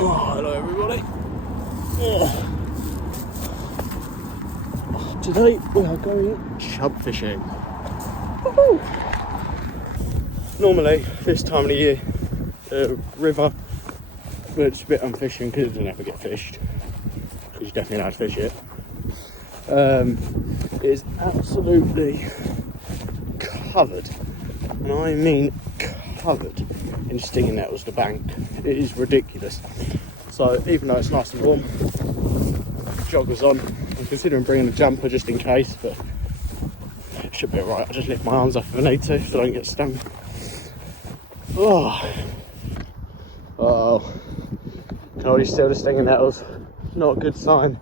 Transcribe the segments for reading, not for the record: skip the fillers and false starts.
Oh, hello everybody. Today we are going chub fishing. Woohoo! Normally this time of the year, the river, but it's a bit unfishing because it doesn't ever get fished. Because you definitely allowed to fish it. It is absolutely covered, and I mean covered in stinging nettles. The bank, it is ridiculous. So even though it's nice and warm, joggers on. I'm considering bringing a jumper just in case, but it should be alright. I'll just lift my arms up if I need to so I don't get stung. Oh, can already still the stinging nettles. Not a good sign.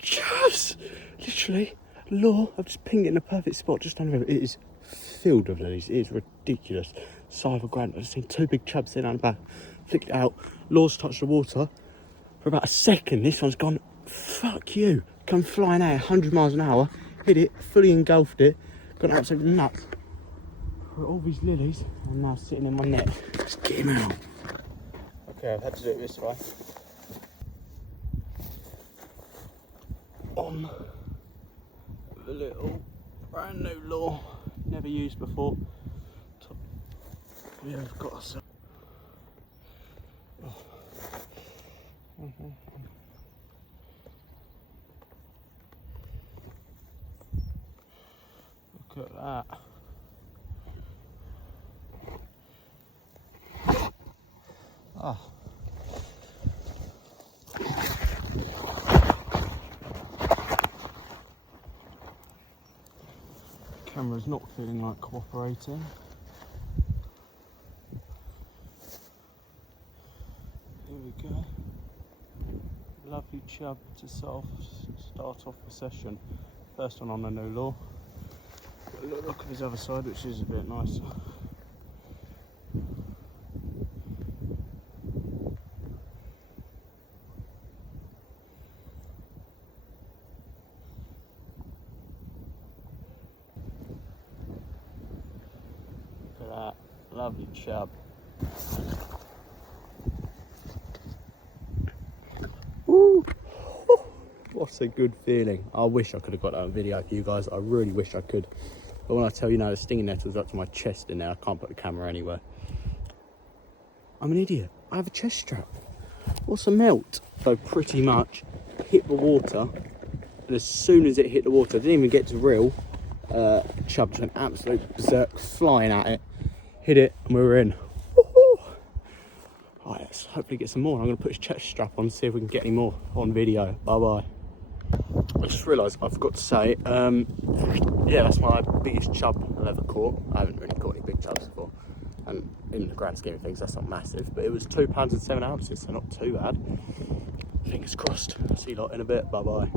Just literally, Law, I've just pinged it in the perfect spot just down the river. It is filled with lilies. It is ridiculous. Size of a grand. I've just seen two big chubs sitting on the back. Flicked it out. Law's touched the water for about a second. This one's gone, fuck you. Come flying out 100 miles an hour. Hit it, fully engulfed it. Got absolutely nuts. All these lilies are now sitting in my net. Let's get him out. Okay, I've had to do it this way. On the little brand new Law, never used before. Yeah, I've got us. Oh. Look at that. Oh. Camera's not feeling like cooperating. Here we go. Lovely chub to start off the session. First one on the new Law. Got a little look at his other side, which is a bit nicer. Look at that, lovely chub. Woo! What a good feeling. I wish I could have got that on video for you guys. I really wish I could. But when I tell you now the stinging nettle's up to my chest in there, I can't put the camera anywhere. I'm an idiot. I have a chest strap. What's a melt? So pretty much hit the water, and as soon as it hit the water, I didn't even get to reel. Chub just went absolute berserk, flying at it. Hit it, and we were in. Right, let's hopefully get some more. I'm going to put his chest strap on, see if we can get any more on video. Bye bye. I just realised I forgot to say, yeah, that's my biggest chub I've ever caught. I haven't really caught any big chubs before, and in the grand scheme of things, that's not massive, but it was 2 pounds and 7 ounces, so not too bad. Fingers crossed. See you lot in a bit. Bye bye.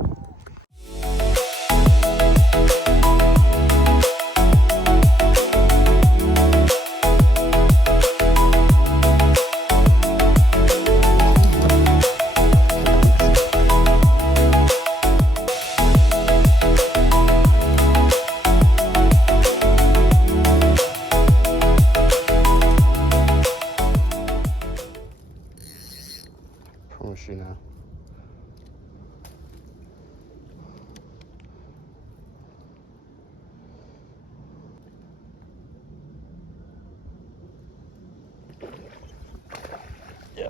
Promise you now. Yeah.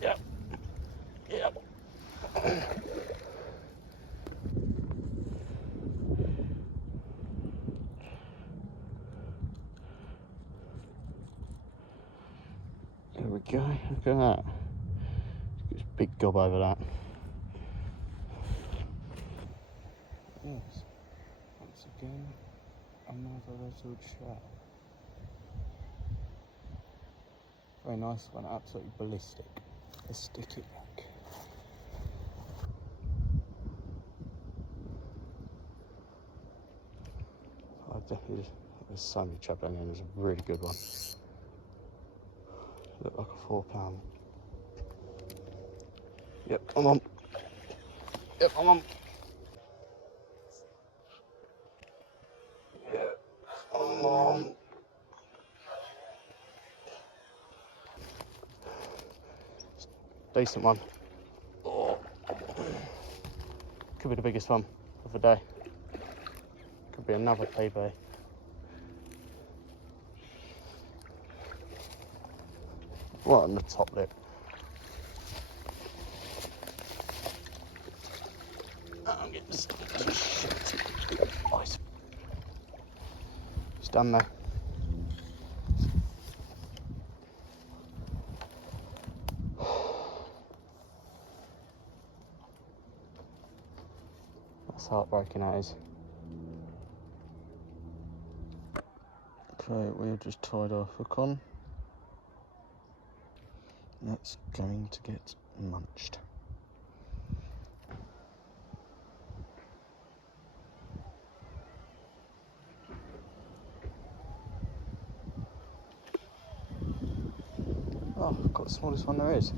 Yeah. Yeah. There we go, look at that. It's a big gob over that. Yes, once again, another little chub. Very nice one, absolutely ballistic. Let's stick it back. I definitely just, there's so many chub down there, there's a really good one. Look like a 4 pound. Yep, I'm on. Yep, I'm on. Yeah, Decent one. Oh. Could be the biggest one of the day. Could be another PB. Right on the top lip. I'm getting stuck. Shit. Nice. It's done there. That's heartbreaking, that is. Okay, we've just tied our hook on. That's going to get munched. Oh, I've got the smallest one there is.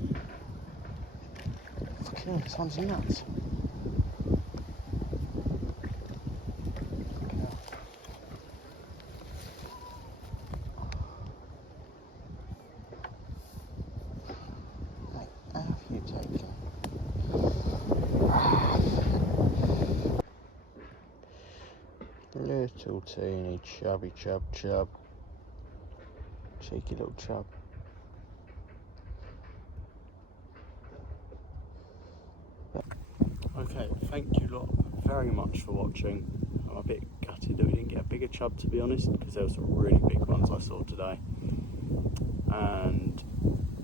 Fucking, this one's nuts. You take it. Little teeny chubby chub. Cheeky little chub. Okay, thank you lot very much for watching. I'm a bit gutted that we didn't get a bigger chub, to be honest, because there were some really big ones I saw today. And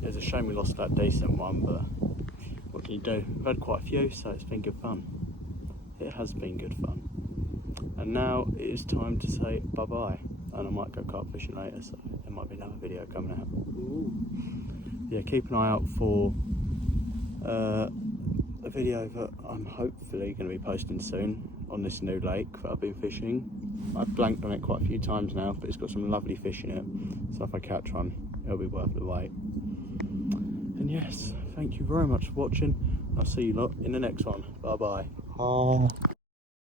it's a shame we lost that decent one, but what can you do? We've had quite a few, so it's been good fun. It has been good fun. And now it is time to say bye-bye. And I might go carp fishing later, so there might be another video coming out. Ooh. Yeah, keep an eye out for a video that I'm hopefully going to be posting soon on this new lake that I've been fishing. I've blanked on it quite a few times now, but it's got some lovely fish in it. So if I catch one, it'll be worth the wait. And yes, thank you very much for watching. I'll see you lot in the next one. Bye bye.